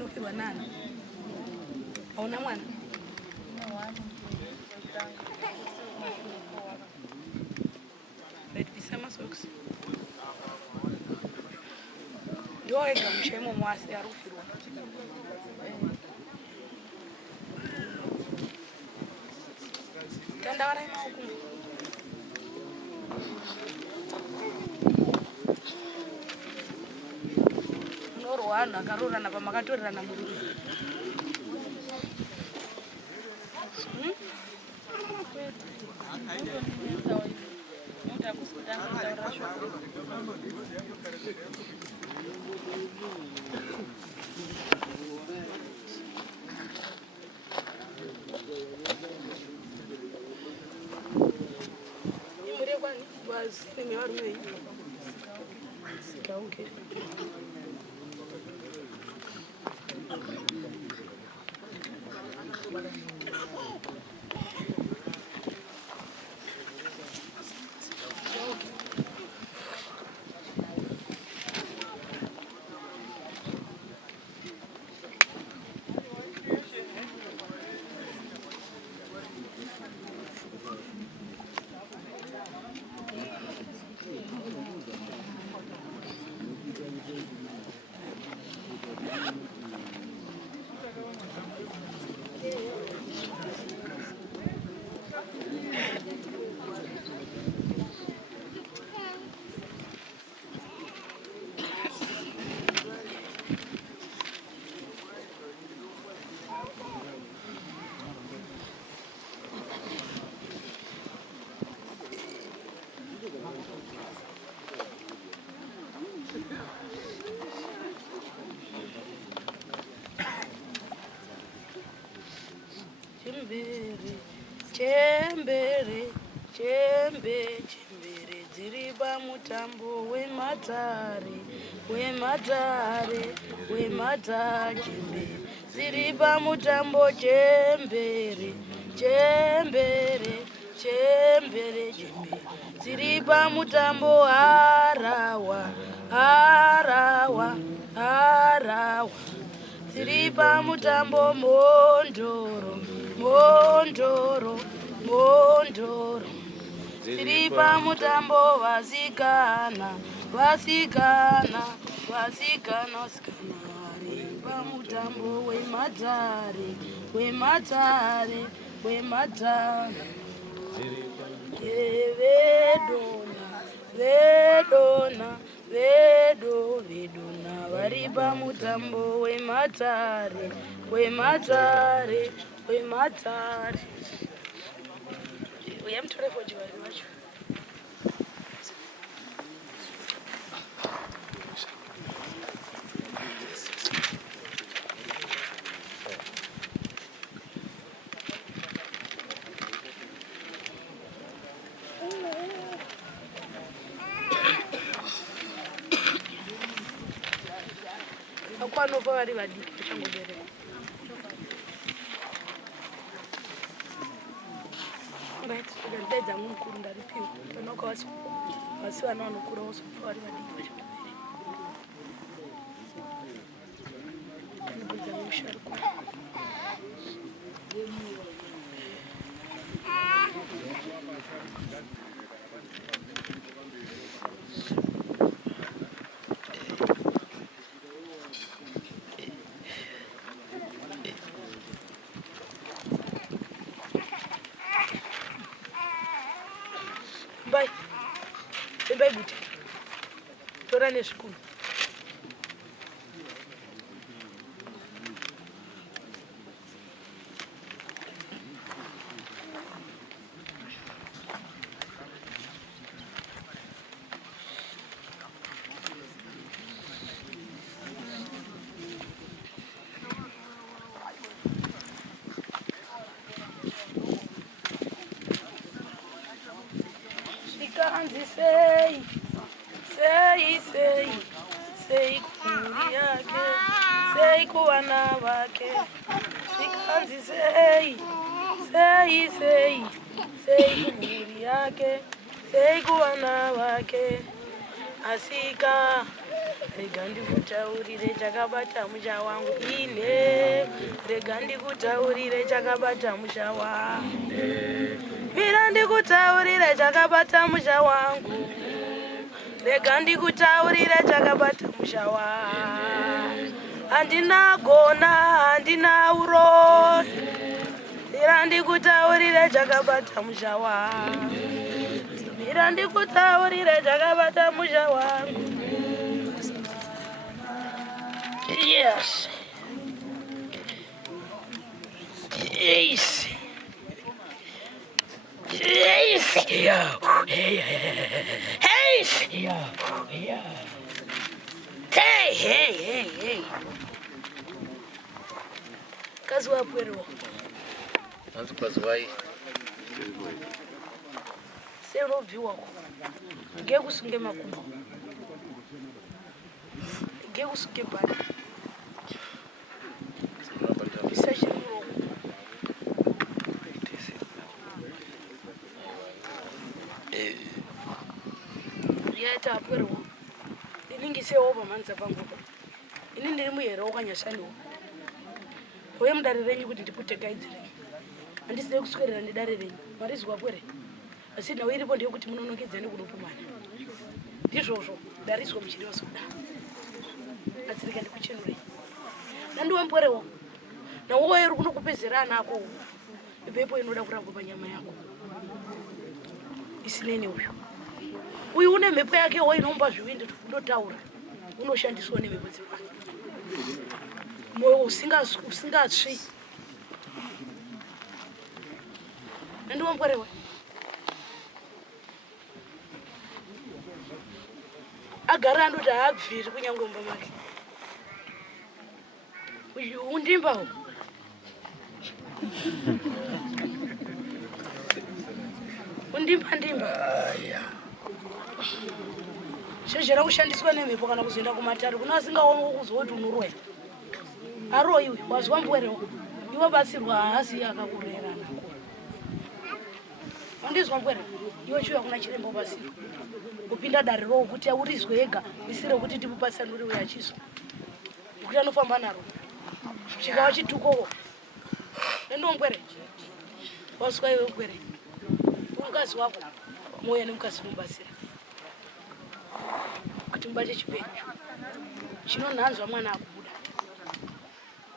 unofirwa nani? Hauna mwana? Betisema socks. Ndio ega mshemo mwasi arufirwa. Tanda wala ina huko. Noro wana karura na pamakatorera na muri. Chembere, chembere, chembere, dziriba mutambo wematare, wematare, wematare, chembere, dziriba mutambo chembere, chembere, chembere, chembere, dziriba mutambo harawa, harawa, harawa, dziriba mutambo mondoro, mondoro, mondoro, dziripa mutambo vasikana, vasikana, vasikana, vasikana, ripa mutambo wematare, wematare, wematare, vedona, vedona, vedo, vedona, varipa mutambo wematare, wematare, wematare. We am trying for you very much. Akwano kwa wali wadi kuchangudere. Right, ndedza mukuru ndaripiwa. Tonoka wasi vanokura wasopfa vari vadiki vachitobere. Ndedza musharuko. Bye. Bye, good. Torane school. Say, say, say, say, kuriake, say, kuwana wake. Sikanzi say, say, say, say, kuriake, say, kuwana wake. Asika, rega ndikutaurire chakabata musha wangu ine, rega ndikutaurire chakabata musha wangu, mira ndikutaurire chakabata musha wangu, rega ndikutaurire chakabata musha wangu, handina gona handina uro, mira ndikutaurire chakabata musha wangu, mira ndikutaurire chakabata musha wangu. Yes. Yes. Yes. Yeah. Hey. Yeah. Yeah. Hey. Kazi wapwero. Nanzu kazi wai. Sero viwako. Ngekusunge makumbo. Ngekusunge bana. Yata apwero. Iningi se over manza pangu. Ini ndiri muyero wakanyashaniwa. Uye mudare renyu kuti ndipute guides renyu. Handiside kuswera ndidare renyu. Marizwa kwere. Asi nawe iripo ndiyo kuti munonongedzane kunopumana. Ndizvozvo ndariswa muchiri wasoda. Asirika ndikuchenure. Nandiwe mpwerewo. Na wowe uri kunokupezera ana ako. Ipepo inoda kurangwa panyama yako. Isinene uyu. Uyu une mhepo yake wo inomba zvivindi ndotaura. Unoshandiswa nemhepo dzevana. Moyo usingatsvi. Nandiwe mpwerewo. Agara andoti haabviri kunyangwe mumba make. Uyu undimbawo. Undimba. Shezhera kushandiswa nemhepo kana kuzoenda kumatare kuna asingaoni kuzoti unorwaya. Aro iwe wazwa mbwerewo. Iwe batsirwa hasi akakurera nako. Andizwa mbwere. Iwe chiuya kuna chirembo basirwa. Kupinda dare ro kuti aurizwe ega isire kuti tipupatsanure uya chiswa. Kuti anofamba naro. Chikawa chitukowo. Ndombwere. Waswa iwe mbwere. Mukazi wako moyo nemukazi mubatsira. Kuti mubate chipenyu. Chinonhanzwa mwana akubuda.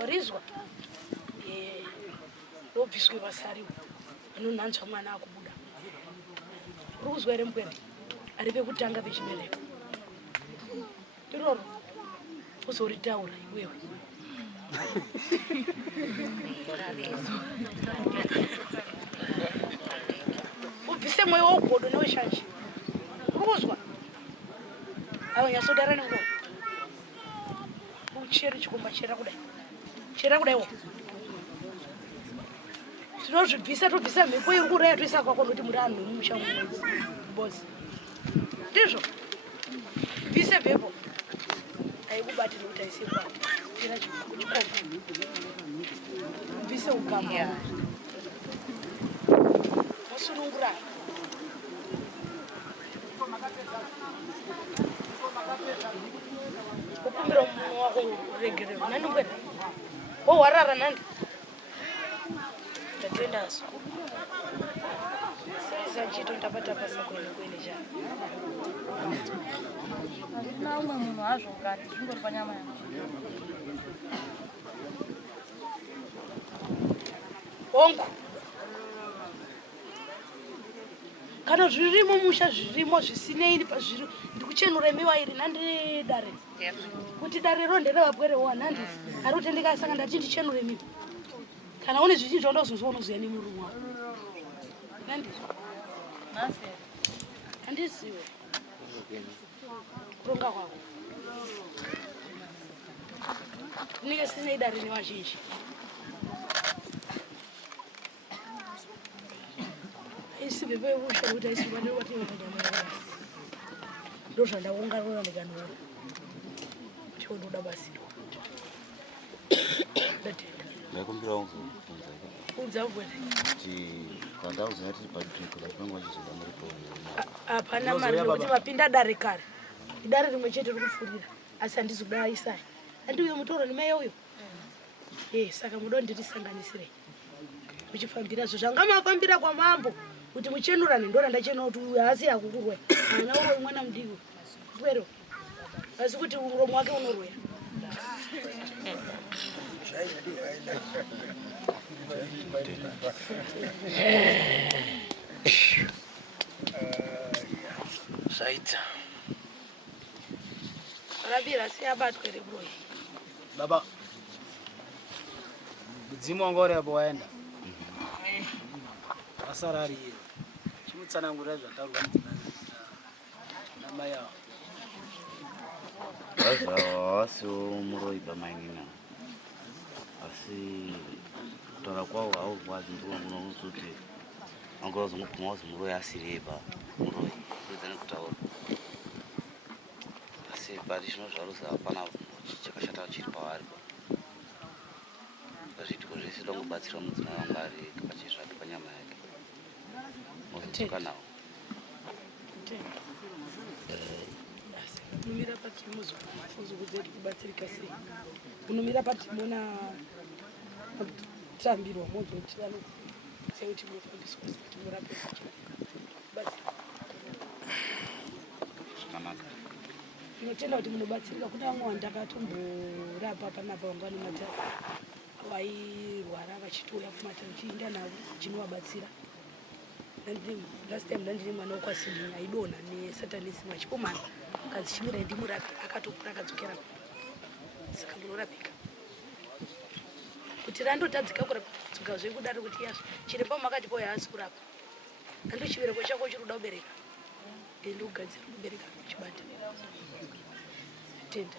Warizwa? Robviswe basari. Anonhanzwa mwana akubuda. Uri kuzwa ere mbwere? Ari pekutanga pechibereko. Iroro. Uzoritaura iwewe. Ubvise mwoyo wogodo neweshanje. Uri kuzwa? Nyasodara nengo. Uchere chikomba chera kudaiwo. Tinozvibvisa tobvisa mhepo iri kuraya toisa kwako noti muri anhu mumushango bosi. Ndizvo. Bvise mhepo. Haikubati nokuti haisi kwako. Chera chikomba. Bvise ukama. Musunungura. Kukumbira munhu wako uregererwa. Nani mbwene? Warara nandi? Ndatoendazo. Saiza nchito ndapata basa kwene cha. Handina umwe munhu hazvo ngati zvingori panyama yangu. Hongu. Kana zvirimo musha zvirimo zvisinei pazviri ndikuchenura miwa iri nandi dare. Kuti dare ro nderevapwere wanandi. Ari kutendeka saka ndati ndichenure miwa. Kana une zvichinzwa ndozozwa unoziya nemurume wako. Nandi. Nasi. Handiziwe. Kuronga kwako. Nike sinei dare nevazhinji. Isi bebe usha kuti isi bane wati wanyama. Ndo zvandaunga rona ndikanora. Chondo basi. Ndakumbira ungu. Udzavwe. Kanda uzati padutiko lapangwa chizoda muri po. Apana mari kuti mapinda dare kare. Idare rimwe chete rikufurira. asi handizodaisa andiuyo mutauro nemai uyo saka mudo ndirisanganisire muchifambirazvo zvanga mafambira kwamambo kuti muchenurane ndora ndachena kuti uyu haasi akukurwa ana uroi mwana mudiwa kwero asi kuti muromo wake unorwera zvaita ravira siyabatwe reburoi baba mudzimu wanga uri apo waenda asara ari iye chimutsanangurira zvataurwa namai avo vazvawasiwo muroiba mainina asi kutaura kwawo haurwadzi ndiwo munouti vanga vazomupima wazi muroi asiriba muroi kuedzane kutaura asi but zvinozvarusa hapana chakashata chiri pavari pazviitiko zvese dangobatsira mudzimai wamwari kapachezvake panyama yake muzotuka nawo munomira pati muzokuzeti kubatsirika sei munomira pati mona tambirwa mozoti sekuti mufundiswa kuti murape batsirika zvakanaka inotenda kuti munobatsirika kune vamwe vandakatomborapa panapa vanga nemata vairwara vachitouya kumata uchiinda navo chinovabatsira last time ndandine mwana wekwasimini aidonha nesatanism achikomana kanzi chimirai ndimurape akatokura akadzokera saka munorapika kuti randotadzika kurapika zvekudaro kuti yazvo chiremba makati po yaasi kurapa ando chibereko chako chiri kuda kubereka ende ugadzira kubereka chibata tenda